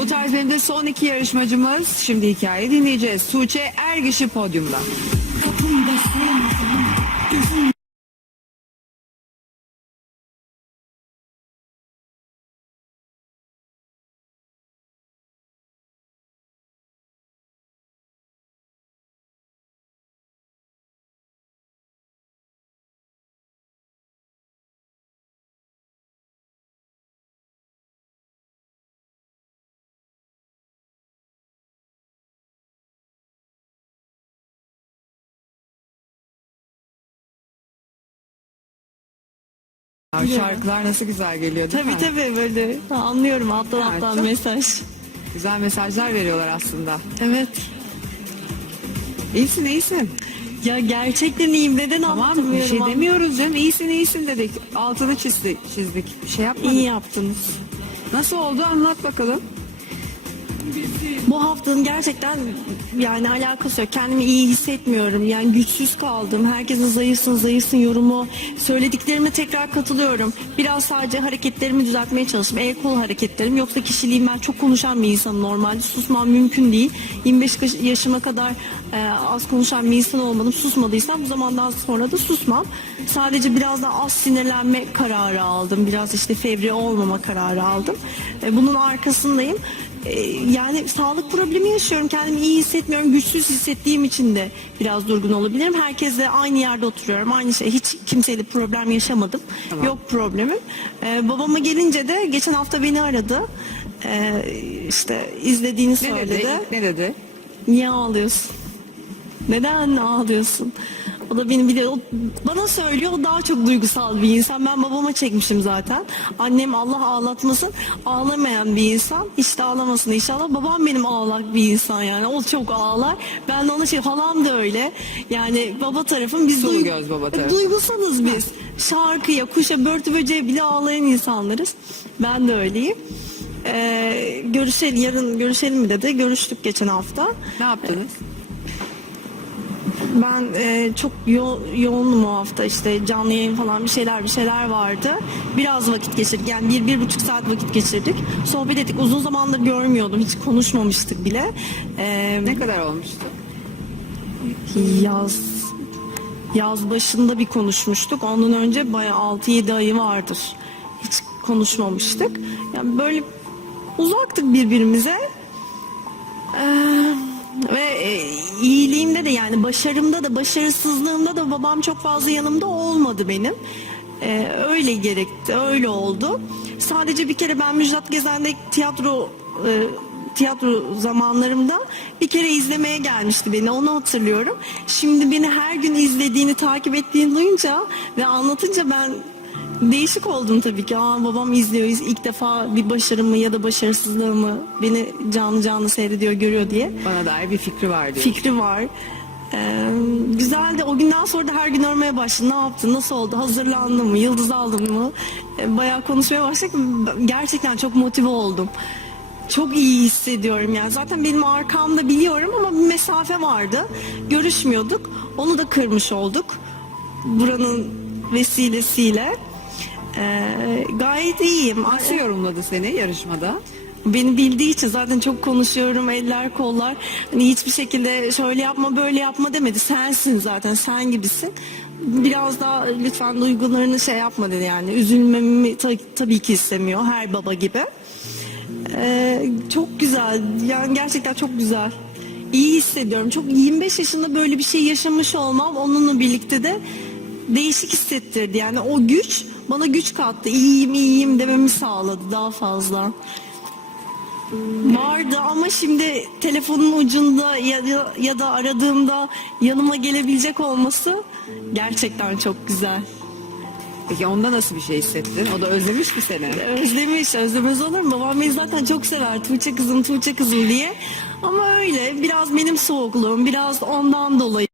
Bu tarz benim son iki yarışmacımız. Şimdi hikaye dinleyeceğiz. Tuğçe Ergiş'i podyumda. Şarkılar nasıl güzel geliyor değil Tabii mi? tabii böyle anlıyorum alttan Ha, alttan mesaj. Güzel mesajlar veriyorlar aslında. Evet. İyisin iyisin. Ya gerçekten iyiyim. Neden Tamam bir anlatamıyorum? şey demiyoruz canım. İyisin iyisin dedik. Altını çizdik. çizdik. Bir şey yapmadık. İyi yaptınız. Nasıl oldu anlat bakalım. Bu haftanın gerçekten yani alakası yok. Kendimi iyi hissetmiyorum. Yani güçsüz kaldım. Herkesin zayıfsın zayıfsın yorumu. Söylediklerime tekrar katılıyorum. Biraz sadece hareketlerimi düzeltmeye çalıştım. El kol hareketlerim. Yoksa kişiliğim ben çok konuşan bir insanım normalde. Susmam mümkün değil. 25 yaş- yaşıma kadar e, az konuşan bir insan olmadım. Susmadıysam bu zamandan sonra da susmam. Sadece biraz da az sinirlenme kararı aldım. Biraz işte fevri olmama kararı aldım. E, bunun arkasındayım. E, yani sağlık problemi yaşıyorum. Kendimi iyi hissetmiyorum. Güçsüz hissettiğim için de biraz durgun olabilirim. Herkesle aynı yerde oturuyorum. Aynı şey. Hiç kimseyle problem yaşamadım. Yok problemim. E, babama gelince de geçen hafta beni aradı. E, işte izlediğini Ne söyledi. dedi? Ne dedi? Niye ağlıyorsun? Neden ağlıyorsun? O da beni biliyor. O bana söylüyor. O daha çok duygusal bir insan. Ben babama çekmişim zaten. Annem Allah ağlatmasın. Ağlamayan bir insan. Hiç de ağlamasın inşallah. Babam benim ağlak bir insan yani. O çok ağlar. Ben de ona şey halam da öyle. Yani baba tarafım biz Sulu göz baba tarafı. duygusalız biz. Şarkıya, kuşa, börtü böceğe bile ağlayan insanlarız. Ben de öyleyim. Ee, görüşelim yarın görüşelim mi dedi. Görüştük geçen hafta. Ne yaptınız? Ben e, çok yo- yoğundum o hafta işte canlı yayın falan bir şeyler bir şeyler vardı. Biraz vakit geçirdik yani bir, bir buçuk saat vakit geçirdik. Sohbet ettik uzun zamandır görmüyordum hiç konuşmamıştık bile. Ee, Ne kadar olmuştu? yaz yaz başında bir konuşmuştuk. Ondan önce bayağı 6-7 ayı vardır. Hiç konuşmamıştık. Yani böyle uzaktık birbirimize. Ee, ve e, iyiliğimde de yani başarımda da başarısızlığımda da babam çok fazla yanımda olmadı benim. Ee, öyle gerekti, öyle oldu. Sadece bir kere ben Müjdat Gezen'de tiyatro e, tiyatro zamanlarımda bir kere izlemeye gelmişti beni onu hatırlıyorum. Şimdi beni her gün izlediğini takip ettiğini duyunca ve anlatınca ben değişik oldum tabii ki. Aa, babam izliyor ilk defa bir başarımı ya da başarısızlığımı beni canlı canlı seyrediyor görüyor diye Bana dair bir fikri var diyor. fikri var. Ee, güzel de o günden sonra da her gün aramaya başladı. Ne yaptı, nasıl oldu, hazırlandın mı, yıldız aldın mı? Ee, bayağı konuşmaya başladık. Gerçekten çok motive oldum. Çok iyi hissediyorum yani. Zaten benim arkamda biliyorum ama bir mesafe vardı. Görüşmüyorduk. Onu da kırmış olduk. Buranın vesilesiyle. Ee, gayet iyiyim. Nasıl yorumladı seni yarışmada? Beni bildiği için zaten çok konuşuyorum eller kollar. Hani hiçbir şekilde şöyle yapma böyle yapma demedi. Sensin zaten sen gibisin. Biraz daha lütfen duygularını şey yapma dedi yani. Üzülmemi ta- tabii ki istemiyor her baba gibi. Ee, çok güzel yani gerçekten çok güzel. İyi hissediyorum. Çok 25 yaşında böyle bir şey yaşamış olmam onunla birlikte de değişik hissettirdi. Yani o güç bana güç kattı. İyiyim iyiyim dememi sağladı daha fazla. Vardı ama şimdi telefonun ucunda ya, ya, ya da aradığımda yanıma gelebilecek olması gerçekten çok güzel. Peki onda nasıl bir şey hissettin? O da özlemiş mi seni? Özlemiş, özlemez olur mu? Babam beni zaten çok sever. Tuğçe kızım, Tuğçe kızım diye. Ama öyle biraz benim soğukluğum, biraz ondan dolayı.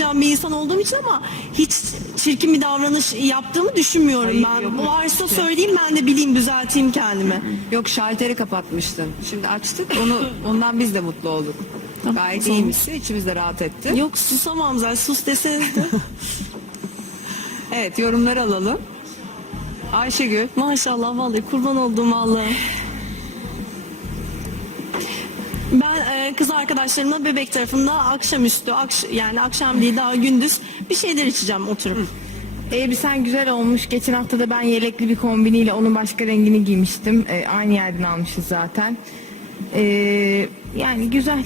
Tripten bir insan olduğum için ama hiç çirkin bir davranış yaptığımı düşünmüyorum Hayır, ben. yok, yok. Varsa söyleyeyim ben de bileyim düzelteyim kendimi. Yok şalteri kapatmıştın. Şimdi açtık onu ondan biz de mutlu olduk. Gayet Tamam. iyiymişsin. içimiz de rahat etti. Yok susamam zaten sus deseniz de. Evet yorumları alalım. Ayşegül. Maşallah vallahi kurban olduğum Allah. Ben e, kız arkadaşlarımla bebek tarafında akşamüstü, akş yani akşam değil daha gündüz bir şeyler içeceğim oturup. Elbisen güzel olmuş. Geçen hafta da ben yelekli bir kombiniyle onun başka rengini giymiştim. Ee, aynı yerden almışız zaten. Ee, yani güzel.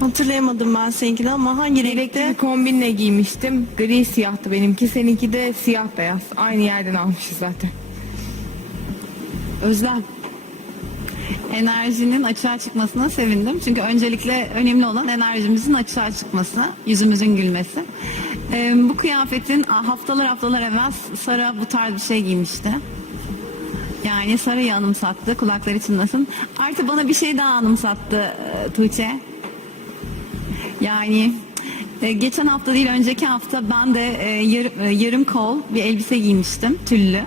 Hatırlayamadım ben seninkini ama hangi Yelekli renkte? bir kombinle giymiştim. Gri siyahtı benimki. Seninki de siyah beyaz. Aynı yerden almışız zaten. Özlem. Enerjinin açığa çıkmasına sevindim. Çünkü öncelikle önemli olan enerjimizin açığa çıkması, yüzümüzün gülmesi. Ee, bu kıyafetin haftalar haftalar evvel Sara bu tarz bir şey giymişti. Yani Sara'yı anımsattı, kulakları çınlasın. Artı bana bir şey daha anımsattı e, Tuğçe. Yani e, geçen hafta değil önceki hafta ben de e, yarım kol bir elbise giymiştim tüllü.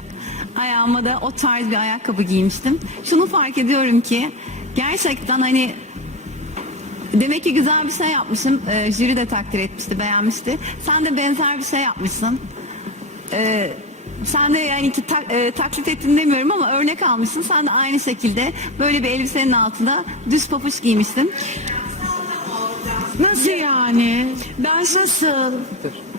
Ayağıma da o tarz bir ayakkabı giymiştim. Şunu fark ediyorum ki gerçekten hani demek ki güzel bir şey yapmışım. E, jüri de takdir etmişti, beğenmişti. Sen de benzer bir şey yapmışsın. E, sen de yani ki tak- e, taklit ettin demiyorum ama örnek almışsın. Sen de aynı şekilde böyle bir elbisenin altına düz papuç giymiştin. Nasıl yani? Ben nasıl?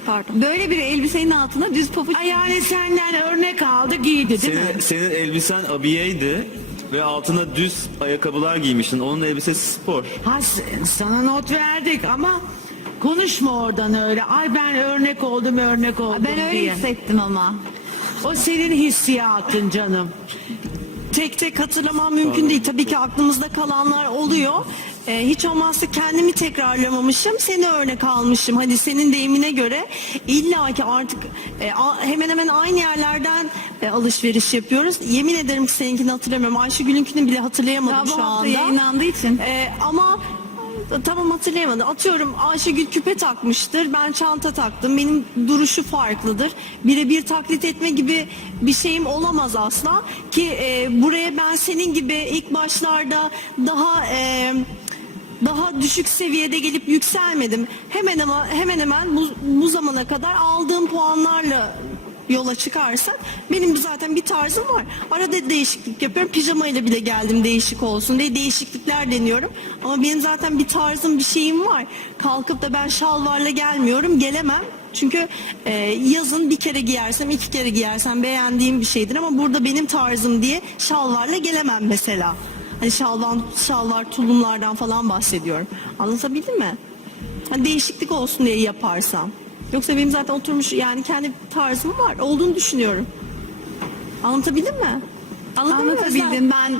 Pardon. Böyle bir elbisenin altına düz papuç Ay yani senden örnek aldı giydi değil mi? Senin, senin elbisen abiyeydi ve altına düz ayakkabılar giymiştin. Onun elbisesi spor. Ha, s- sana not verdik ama konuşma oradan öyle. Ay ben örnek oldum örnek oldum Ben öyle diye. hissettim ama. O senin hissiyatın canım. Tek tek hatırlamam mümkün değil. Tabii ki aklımızda kalanlar oluyor. Ee, hiç olmazsa kendimi tekrarlamamışım. Seni örnek almışım. Hadi senin deyimine göre illa ki artık e, a- hemen hemen aynı yerlerden e, alışveriş yapıyoruz. Yemin ederim ki seninkini hatırlamıyorum. Ayşegül'ünkini bile hatırlayamadım Daha bu şu hafta anda. yayınlandığı için. Ee, ama tamam hatırlayamadım. Atıyorum Ayşegül küpe takmıştır. Ben çanta taktım. Benim duruşu farklıdır. Birebir taklit etme gibi bir şeyim olamaz asla. Ki e, buraya ben senin gibi ilk başlarda daha e, daha düşük seviyede gelip yükselmedim. Hemen ama hemen hemen bu, bu zamana kadar aldığım puanlarla yola çıkarsak benim zaten bir tarzım var. Arada değişiklik yapıyorum. Pijamayla bile geldim değişik olsun diye değişiklikler deniyorum. Ama benim zaten bir tarzım bir şeyim var. Kalkıp da ben şalvarla gelmiyorum. Gelemem. Çünkü e, yazın bir kere giyersem iki kere giyersem beğendiğim bir şeydir ama burada benim tarzım diye şalvarla gelemem mesela. Hani şalvar, şalvar tulumlardan falan bahsediyorum. Anlatabildim mi? Hani değişiklik olsun diye yaparsam. Yoksa benim zaten oturmuş yani kendi tarzım var. Olduğunu düşünüyorum. Anlatabildim mi? Anladın? Anlatabildim ben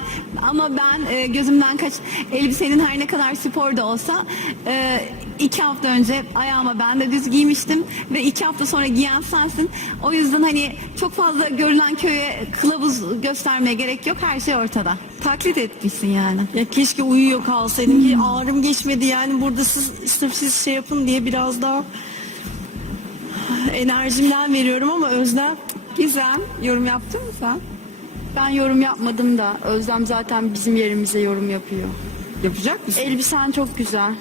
ama ben e, gözümden kaç elbisenin her ne kadar spor da olsa e, iki hafta önce ayağıma ben de düz giymiştim ve iki hafta sonra giyen sensin. O yüzden hani çok fazla görülen köye kılavuz göstermeye gerek yok her şey ortada. Taklit etmişsin yani. Ya keşke uyuyor kalsaydım ki ağrım geçmedi yani burada siz sırf siz şey yapın diye biraz daha enerjimden veriyorum ama Özlem Gizem yorum yaptın mı sen? Ben yorum yapmadım da Özlem zaten bizim yerimize yorum yapıyor. Yapacak mısın? Elbisen çok güzel.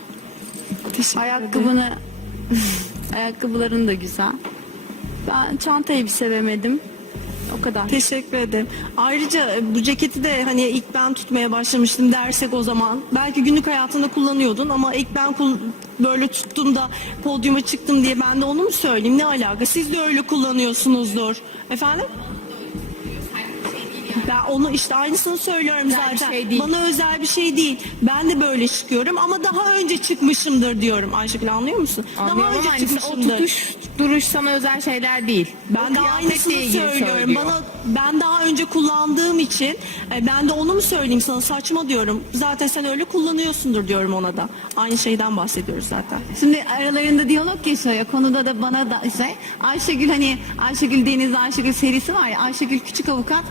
teşekkür. Ayakkabını ayakkabıların da güzel. Ben çantayı bir sevemedim. O kadar. Teşekkür ederim. Ayrıca e, bu ceketi de hani ilk ben tutmaya başlamıştım dersek o zaman. Belki günlük hayatında kullanıyordun ama ilk ben böyle tuttum da podyuma çıktım diye ben de onu mu söyleyeyim? Ne alaka? Siz de öyle kullanıyorsunuzdur. Efendim? Ben onu işte aynısını söylüyorum Özel zaten. şey değil. Bana özel bir şey değil. Ben de böyle çıkıyorum ama daha önce çıkmışımdır diyorum. Ayşegül anlıyor musun? Anlıyorum daha önce ama hani o çıkmışımdır. tutuş, duruş sana özel şeyler değil. Ben O de aynısını söylüyorum. söylüyor. Bana ben daha önce kullandığım için e, ben de onu mu söyleyeyim sana saçma diyorum. Zaten sen öyle kullanıyorsundur diyorum ona da. Aynı şeyden bahsediyoruz zaten. Şimdi aralarında diyalog geçiyor. Konuda da bana da şey Ayşegül hani Ayşegül Deniz Ayşegül serisi var ya Ayşegül küçük avukat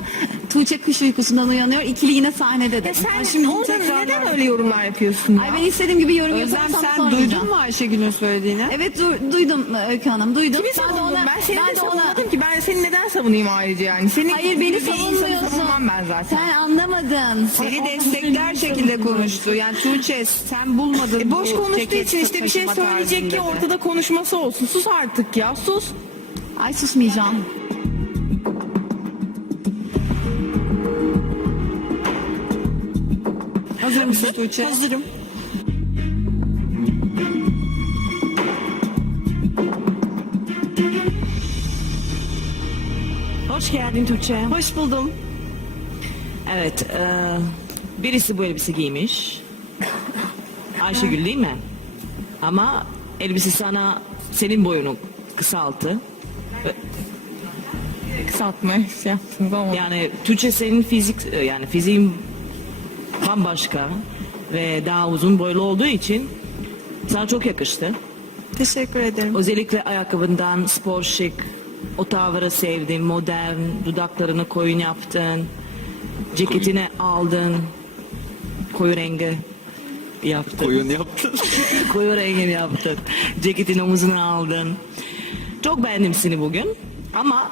Tuğçe kış uykusundan uyanıyor. İkili yine sahnede de. Ya sen şimdi tekrar- neden öyle yorumlar yapıyorsun ya? Ay ben istediğim gibi yorum Özlem yaparsam sen sormayacağım. duydun mu Ayşegül'ün söylediğini? Evet du- duydum Öykü Hanım duydum. Kimi Ben de savundum ona- ben? Seni ben de de ona- savunmadım ki. Ben seni neden savunayım ayrıca yani? Senin Hayır beni savunmuyorsun. savunmam ben zaten. Sen anlamadın. Seni destekler şekilde konuştu. Yani Tuğçe sen bulmadın E boş konuştuğu için işte bir şey söyleyecek ki ortada konuşması olsun. Sus artık ya sus. Ay susmayacağım. Mısın Tuğçe? Hazırım. Hoş geldin Tuğçe. Hoş buldum. Evet, e, birisi bu elbise giymiş. Ayşegül değil mi? Ama elbise sana senin boyunu kısalttı. Kısaltma şey yaptınız ama. Yani Tuğçe senin fizik e, yani fiziğin bambaşka ve daha uzun boylu olduğu için sana çok yakıştı. Teşekkür ederim. Özellikle ayakkabından spor şık, o tavrı sevdim, modern, dudaklarını koyun yaptın, ceketini aldın, koyu rengi yaptın. Oyun yaptın. koyu rengini yaptın. Ceketin omuzuna aldın. Çok beğendim seni bugün. Ama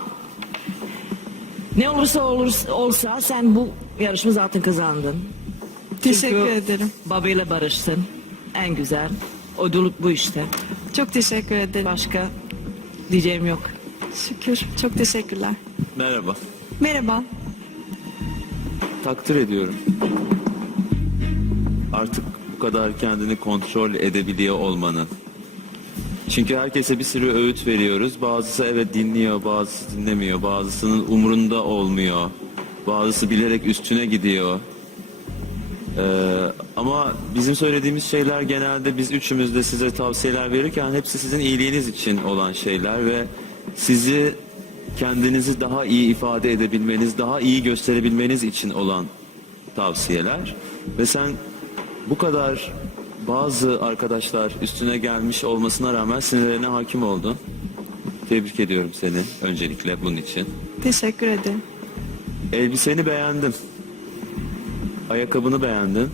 ne olursa olursa olsa sen bu yarışma zaten kazandın. Teşekkür Çünkü ederim. babayla barıştın. En güzel. Ödül bu işte. Çok teşekkür ederim. Başka diyeceğim yok. Şükür. Çok teşekkürler. Merhaba. Merhaba. Takdir ediyorum. Artık bu kadar kendini kontrol edebiliyor olmanı. Çünkü herkese bir sürü öğüt veriyoruz. Bazısı evet dinliyor, bazısı dinlemiyor. Bazısının umrunda olmuyor. Bazısı bilerek üstüne gidiyor. Ee, ama bizim söylediğimiz şeyler genelde biz üçümüz de size tavsiyeler verirken hepsi sizin iyiliğiniz için olan şeyler ve sizi kendinizi daha iyi ifade edebilmeniz, daha iyi gösterebilmeniz için olan tavsiyeler. Ve sen bu kadar bazı arkadaşlar üstüne gelmiş olmasına rağmen sinirlerine hakim oldun. Tebrik ediyorum seni öncelikle bunun için. Teşekkür ederim. Elbiseni beğendim. Ayakkabını beğendim.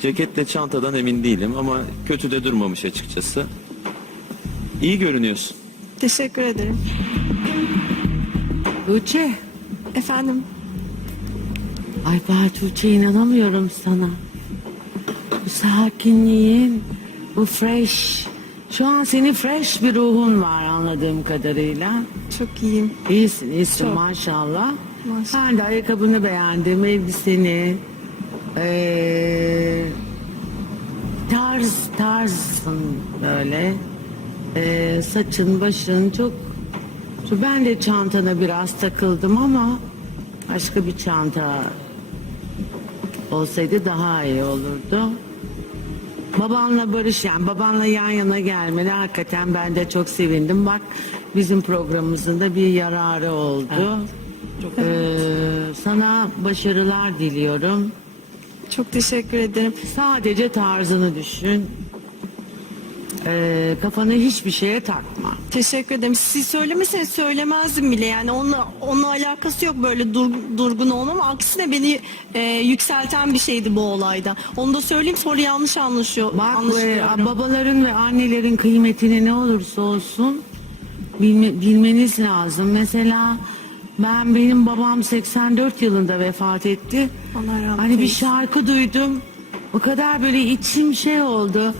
Ceketle çantadan emin değilim ama kötü de durmamış açıkçası. İyi görünüyorsun. Teşekkür ederim. Tuğçe. Efendim. Ay ben Tuğçe inanamıyorum sana. Bu sakinliğin, bu fresh. Şu an senin fresh bir ruhun var anladığım kadarıyla. Çok iyiyim. İyisin, iyisin Çok. maşallah. Ben de ayakkabını beğendim, elbiseni. Ee, tarz, tarzsın böyle. Ee, saçın, başın çok... Ben de çantana biraz takıldım ama başka bir çanta olsaydı daha iyi olurdu. Babanla barış yani babanla yan yana gelmeni hakikaten ben de çok sevindim. Bak bizim programımızın da bir yararı oldu. Ee, sana başarılar diliyorum. Çok teşekkür ederim. Sadece tarzını düşün. Ee, kafanı hiçbir şeye takma. Teşekkür ederim. Siz söylemeseniz söylemezdim bile. Yani onunla, onunla alakası yok böyle dur, durgun olmam. Aksine beni e, yükselten bir şeydi bu olayda. Onu da söyleyeyim sonra yanlış anlaşıyor. Bak e, anlaşılıyorum. babaların ve annelerin kıymetini ne olursa olsun bilme- bilmeniz lazım. Mesela ben benim babam 84 yılında vefat etti. Allah rahmet Hani bir eylesin. şarkı duydum. O kadar böyle içim şey oldu.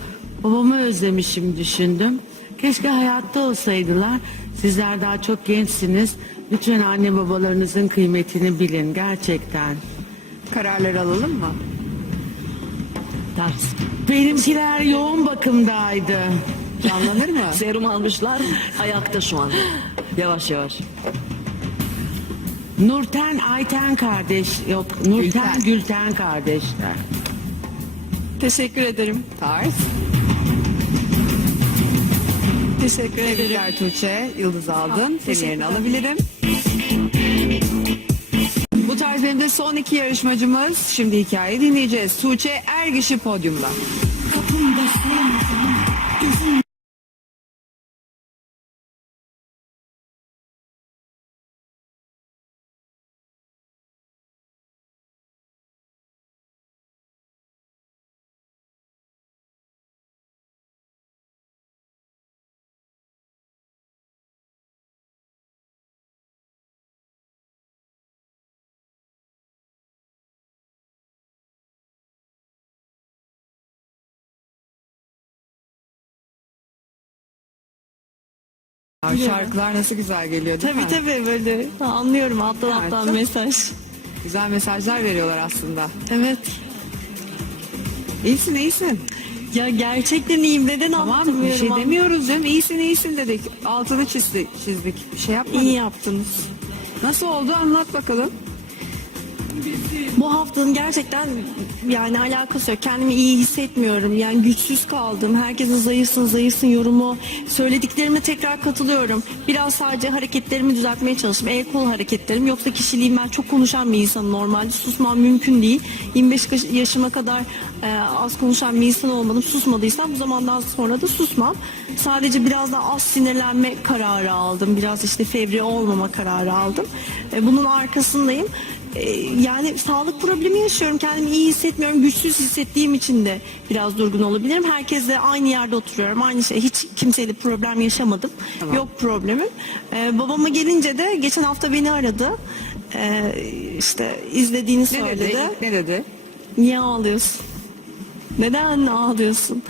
Babamı özlemişim düşündüm. Keşke hayatta olsaydılar. Sizler daha çok gençsiniz. Lütfen anne babalarınızın kıymetini bilin gerçekten. Kararları alalım mı? Tarz. Benimkiler yoğun bakımdaydı. Canlanır mı? Serum almışlar ayakta şu an. Yavaş yavaş. Nurten Ayten kardeş yok Nurten Gülten. Gülten, kardeşler. Teşekkür ederim. Tarz. Teşekkür ederim. Tuğçe. Yıldız aldın. Senin yerini alabilirim. Bu tarz benim de son iki yarışmacımız. Şimdi hikayeyi dinleyeceğiz. Tuğçe Ergiş'i podyumda. Şarkılar nasıl güzel geliyor değil Tabii mi? tabii böyle anlıyorum alttan Evet, alttan mesaj. Güzel mesajlar veriyorlar aslında. Evet. İyisin iyisin. Ya gerçekten iyiyim. Neden Tamam bir anlatamıyorum şey demiyoruz canım. İyisin iyisin dedik. Altını çizdik. çizdik. Bir şey yapmadık. İyi yaptınız. Nasıl oldu anlat bakalım. Bu haftanın gerçekten yani alakası yok. Kendimi iyi hissetmiyorum. Yani güçsüz kaldım. Herkesin zayıfsın zayıfsın yorumu. Söylediklerime tekrar katılıyorum. Biraz sadece hareketlerimi düzeltmeye çalıştım. El kol hareketlerim. Yoksa kişiliğim ben çok konuşan bir insanım normalde. Susmam mümkün değil. 25 yaş- yaşıma kadar e, az konuşan bir insan olmadım. Susmadıysam bu zamandan sonra da susmam. Sadece biraz daha az sinirlenme kararı aldım. Biraz işte fevri olmama kararı aldım. E, bunun arkasındayım. Ee, yani sağlık problemi yaşıyorum. Kendimi iyi hissetmiyorum. Güçsüz hissettiğim için de biraz durgun olabilirim. Herkesle aynı yerde oturuyorum. Aynı şey. Hiç kimseyle problem yaşamadım. Yok problemim. Ee, babama gelince de geçen hafta beni aradı. Ee, işte izlediğini Ne söyledi. dedi? Ne dedi? Niye ağlıyorsun? Neden ağlıyorsun?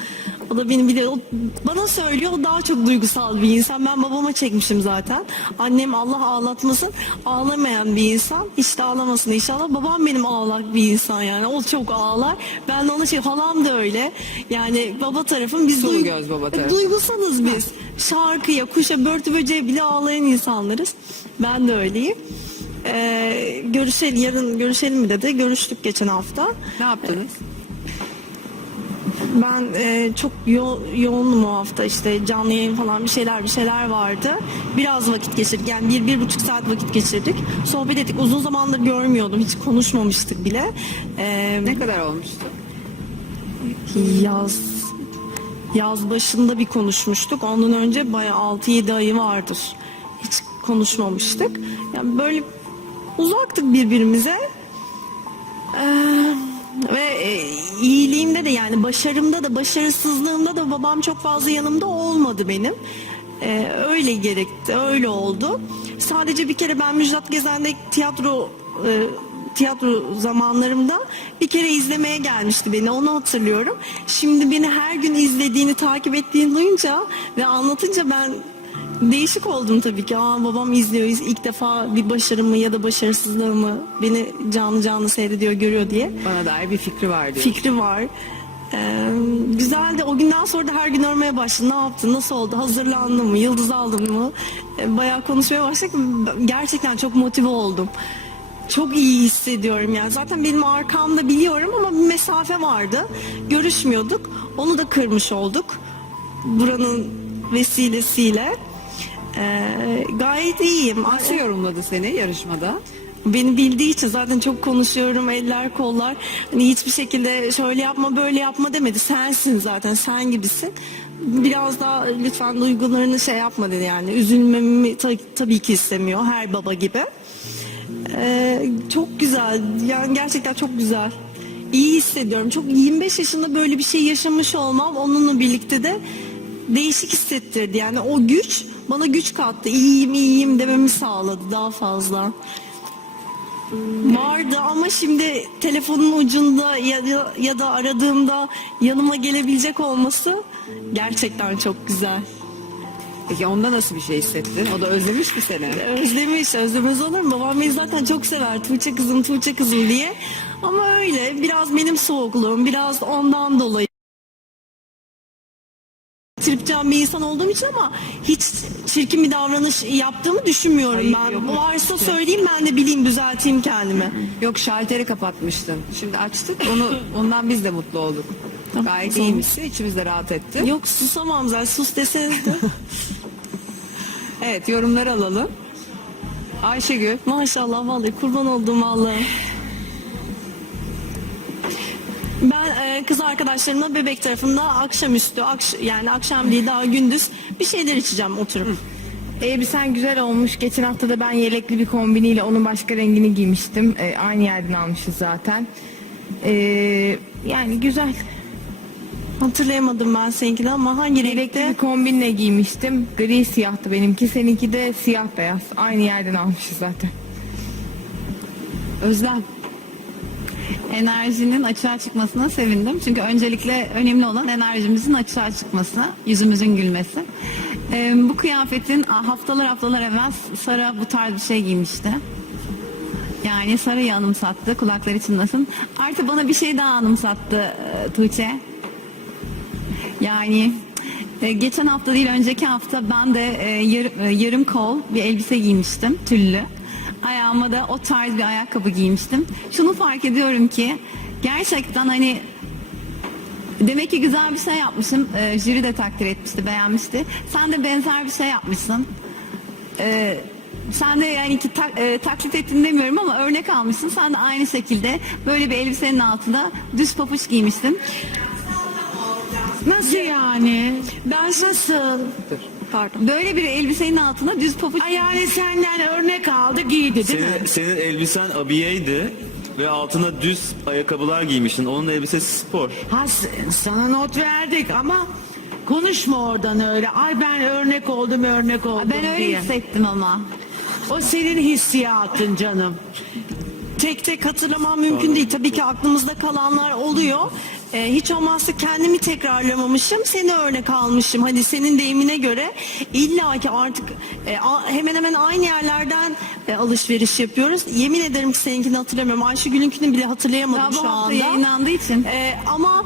O da beni biliyor. O bana söylüyor. O daha çok duygusal bir insan. Ben babama çekmişim zaten. Annem Allah ağlatmasın. Ağlamayan bir insan. Hiç de ağlamasın inşallah. Babam benim ağlak bir insan yani. O çok ağlar. Ben de ona şey halam da öyle. Yani baba tarafım biz Sulu göz baba tarafı. duygusalız biz. Şarkıya, kuşa, börtü böceğe bile ağlayan insanlarız. Ben de öyleyim. Ee, görüşelim yarın görüşelim mi dedi. Görüştük geçen hafta. Ne yaptınız? Ben e, çok yo- yoğundum o hafta işte canlı yayın falan bir şeyler bir şeyler vardı. Biraz vakit geçirdik yani bir, bir buçuk saat vakit geçirdik. Sohbet ettik uzun zamandır görmüyordum hiç konuşmamıştık bile. Ee, Ne kadar olmuştu? yaz yaz başında bir konuşmuştuk. Ondan önce bayağı 6-7 ayı vardır. Hiç konuşmamıştık. Yani böyle uzaktık birbirimize. Ee, ve e, iyiliğimde de yani başarımda da başarısızlığımda da babam çok fazla yanımda olmadı benim. Ee, öyle gerekti, öyle oldu. Sadece bir kere ben Müjdat Gezen'de tiyatro e, tiyatro zamanlarımda bir kere izlemeye gelmişti beni onu hatırlıyorum. Şimdi beni her gün izlediğini takip ettiğini duyunca ve anlatınca ben değişik oldum tabii ki. Aa, babam izliyor ilk defa bir başarımı ya da başarısızlığımı beni canlı canlı seyrediyor görüyor diye Bana dair bir fikri var diyor. fikri var. Ee, güzeldi. O günden sonra da her gün örmeye başladı. Ne yaptın? Nasıl oldu? Hazırlandın mı? Yıldız aldın mı? Ee, bayağı konuşmaya başladık. Gerçekten çok motive oldum. Çok iyi hissediyorum yani. Zaten benim arkamda biliyorum ama bir mesafe vardı. Görüşmüyorduk. Onu da kırmış olduk. Buranın vesilesiyle. Ee, gayet iyiyim. Nasıl yorumladı seni yarışmada? Beni bildiği için zaten çok konuşuyorum eller kollar. Hani hiçbir şekilde şöyle yapma böyle yapma demedi. Sensin zaten sen gibisin. Biraz daha lütfen duygularını şey yapma dedi yani. Üzülmemi ta- tabii ki istemiyor her baba gibi. Ee, çok güzel yani gerçekten çok güzel. İyi hissediyorum. Çok 25 yaşında böyle bir şey yaşamış olmam onunla birlikte de değişik hissettirdi. Yani o güç bana güç kattı. İyiyim iyiyim dememi sağladı daha fazla. Vardı ama şimdi telefonun ucunda ya, ya, ya da aradığımda yanıma gelebilecek olması gerçekten çok güzel. Peki onda nasıl bir şey hissettin? O da özlemiş mi seni? Özlemiş, özlemez olur mu? Babam beni zaten çok sever. Tuğçe kızım, Tuğçe kızım diye. Ama öyle, biraz benim soğukluğum, biraz ondan dolayı. Tripcan bir insan olduğum için ama hiç çirkin bir davranış yaptığımı düşünmüyorum ben. Varsa söyleyeyim ben de bileyim, düzelteyim kendimi. Yok şalteri kapatmıştın. Şimdi açtık. Onu ondan biz de mutlu olduk. Tamam, Gayet tamam. iyiymişsin. İçimiz de rahat etti. Yok susamam zaten, sus deseniz de. Evet yorumları alalım. Ayşegül. Maşallah vallahi kurban olduğum Allah'ım. Ben e, kız arkadaşlarımla bebek tarafında akşamüstü, akş yani akşam değil daha gündüz bir şeyler içeceğim oturup. Elbisen güzel olmuş. Geçen hafta da ben yelekli bir kombiniyle onun başka rengini giymiştim. Ee, aynı yerden almışız zaten. Ee, yani güzel. Hatırlayamadım ben seninkini ama hangi Yelekli renkte? bir kombinle giymiştim. Gri siyahtı benimki. Seninki de siyah beyaz. Aynı yerden almışız zaten. Özlem. Enerjinin açığa çıkmasına sevindim. Çünkü öncelikle önemli olan enerjimizin açığa çıkması, yüzümüzün gülmesi. Ee, bu kıyafetin haftalar haftalar evvel Sara bu tarz bir şey giymişti. Yani sarayı anımsattı. Kulakları çınlasın. Artı bana bir şey daha anımsattı e, Tuğçe. Yani e, geçen hafta değil önceki hafta ben de e, yar- e, yarım kol bir elbise giymiştim tüllü. Ayağıma da o tarz bir ayakkabı giymiştim. Şunu fark ediyorum ki gerçekten hani demek ki güzel bir şey yapmışım. E, jüri de takdir etmişti, beğenmişti. Sen de benzer bir şey yapmışsın. E, sen de yani ki tak- e, taklit ettin demiyorum ama örnek almışsın. Sen de aynı şekilde böyle bir elbisenin altında düz papuç giymiştin. Nasıl yani? Ben Nasıl? Pardon. Böyle bir elbisenin altına düz papuç Ay yani senden örnek aldı giydi değil Senin, mi? senin elbisen abiyeydi ve altına düz ayakkabılar giymiştin. Onun elbisesi spor. Ha, s- sana not verdik ama konuşma oradan öyle. Ay ben örnek oldum örnek oldum Ben öyle diye. hissettim ama. O senin hissiyatın canım. Tek tek hatırlamam mümkün değil. Tabii ki aklımızda kalanlar oluyor. Ee, hiç olmazsa kendimi tekrarlamamışım. Seni örnek almışım. Hadi senin deyimine göre illa ki artık e, hemen hemen aynı yerlerden e, alışveriş yapıyoruz. Yemin ederim ki seninkini hatırlamıyorum. Ayşegül'ünkini bile hatırlayamadım Daha bu şu hafta anda. yayınlandığı için. Ee, ama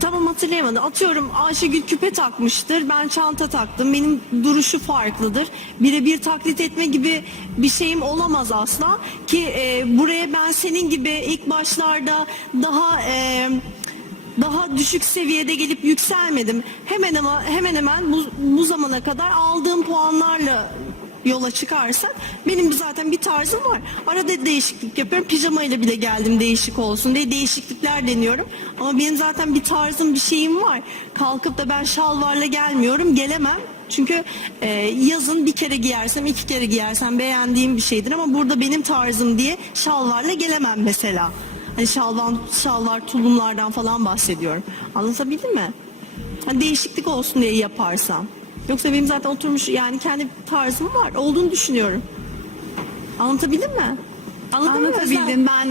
tamam hatırlayamadım. Atıyorum Ayşegül küpe takmıştır. Ben çanta taktım. Benim duruşu farklıdır. Birebir taklit etme gibi bir şeyim olamaz asla. Ki e, buraya ben senin gibi ilk başlarda daha e, daha düşük seviyede gelip yükselmedim. Hemen ama hemen hemen bu, bu zamana kadar aldığım puanlarla yola çıkarsak benim zaten bir tarzım var. Arada değişiklik yapıyorum. Pijama ile bile geldim değişik olsun diye değişiklikler deniyorum. Ama benim zaten bir tarzım bir şeyim var. Kalkıp da ben şalvarla gelmiyorum. Gelemem. Çünkü e, yazın bir kere giyersem iki kere giyersem beğendiğim bir şeydir ama burada benim tarzım diye şalvarla gelemem mesela. Hani şalvar, şalvar tulumlardan falan bahsediyorum. Anlatabildim mi? Hani değişiklik olsun diye yaparsam. Yoksa benim zaten oturmuş yani kendi tarzım var. Olduğunu düşünüyorum. Anlatabildim mi? Anladın mı? Anlatabildim ben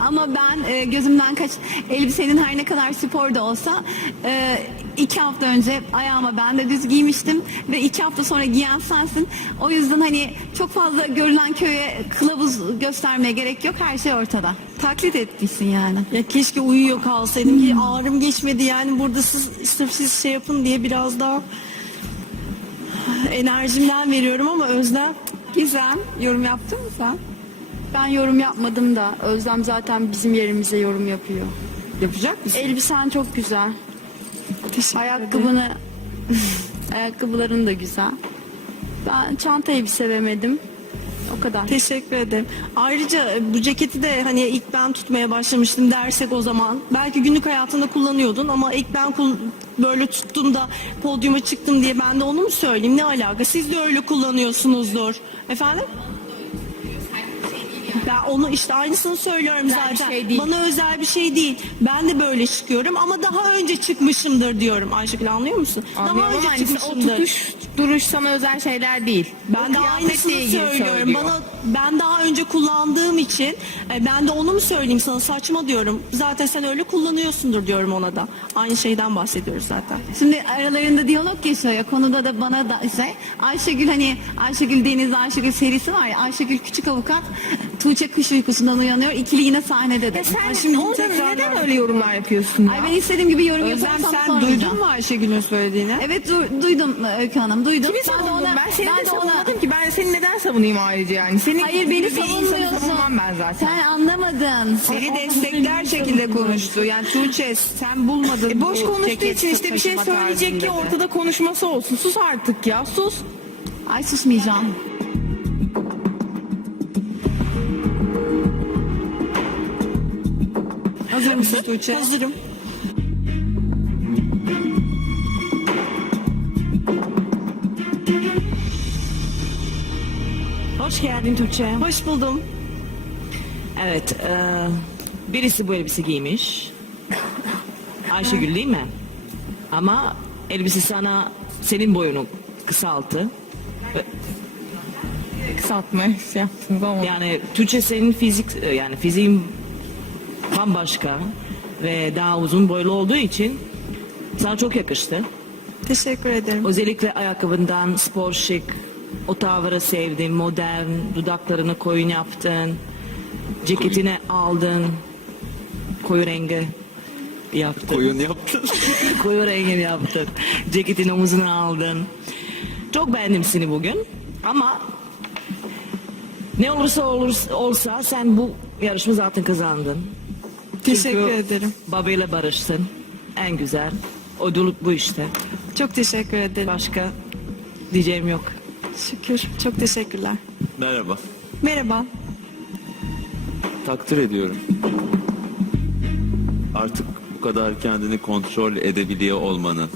ama ben e, gözümden kaç elbisenin her ne kadar spor da olsa e, iki hafta önce ayağıma ben de düz giymiştim ve iki hafta sonra giyen sensin. O yüzden hani çok fazla görülen köye kılavuz göstermeye gerek yok her şey ortada. Taklit etmişsin yani. Ya keşke uyuyor kalsaydım ki ağrım geçmedi yani burada siz sırf siz şey yapın diye biraz daha enerjimden veriyorum ama Özlem Gizem yorum yaptın mı sen? Ben yorum yapmadım da Özlem zaten bizim yerimize yorum yapıyor. Yapacak mısın? Elbisen çok güzel. teşekkür. Ayakkabını ayakkabıların da güzel. Ben çantayı bir sevemedim. Kadar. Teşekkür ederim. Ayrıca e, bu ceketi de hani ilk ben tutmaya başlamıştım dersek o zaman. Belki günlük hayatında kullanıyordun ama ilk ben böyle tuttum da podyuma çıktım diye ben de onu mu söyleyeyim? Ne alaka? Siz de öyle kullanıyorsunuzdur. Efendim? Ben onu işte aynısını söylüyorum Özel zaten. şey değil. Bana özel bir şey değil. Ben de böyle çıkıyorum ama daha önce çıkmışımdır diyorum. Ayşegül anlıyor musun? Anlıyorum daha önce ama hani o çıkmışımdır. tutuş, duruş sana özel şeyler değil. Ben O de aynısını söylüyorum. söylüyor. Bana ben daha önce kullandığım için e, ben de onu mu söyleyeyim sana saçma diyorum. Zaten sen öyle kullanıyorsundur diyorum ona da. Aynı şeyden bahsediyoruz zaten. Şimdi aralarında diyalog geçiyor ya konuda da bana da şey Ayşegül hani Ayşegül Deniz Ayşegül serisi var ya Ayşegül küçük avukat Tuğçe kış uykusundan uyanıyor ikili yine sahnede de. Ya sen şimdi ondan tekrar- neden öyle yorumlar yapıyorsun ya? Ay ben istediğim gibi yorum Özlem yaparsam sen sormayacağım. duydun mu Ayşegül'ün söylediğini? Evet du- duydum Öykü Hanım duydum. Kimi ona- ben seni ben de savunmadım ki. Ben seni neden savunayım ayrıca yani? Senin Hayır gibi beni bir insanı savunmuyorsun. savunmam ben zaten. Sen anlamadın. Seni destekler şekilde konuştu. Yani Tuğçe sen bulmadın E, boş bu konuştuğu ceket için işte bir şey taşıma söyleyecek ki ortada konuşması olsun. Sus artık ya sus. Ay susmayacağım. Mısın Tuğçe? Hazırım. Hoş geldin Tuğçe. Hoş buldum. Evet, e, birisi bu elbise giymiş. Ayşegül değil mi? Ama elbise sana senin boyunu kısalttı. Kısaltma şey yaptınız ama. Yani Tuğçe senin fizik e, yani fiziğin bambaşka ve daha uzun boylu olduğu için sana çok yakıştı. Teşekkür ederim. Özellikle ayakkabından spor şık, o tavrı sevdim, modern, dudaklarını koyun yaptın. Ceketini aldın. Koyu rengi yaptın. Koyun yaptın. Koyu rengini yaptın. Ceketin omuzuna aldın. Çok beğendim seni bugün. Ama ne olursa olursa olsa sen bu yarışma zaten kazandın. Teşekkür Çünkü ederim. Babayla barıştın. En güzel. Ödül bu işte. Çok teşekkür ederim. Başka diyeceğim yok. Şükür. Çok teşekkürler. Merhaba. Merhaba. Takdir ediyorum. Artık bu kadar kendini kontrol edebiliyor olmanı.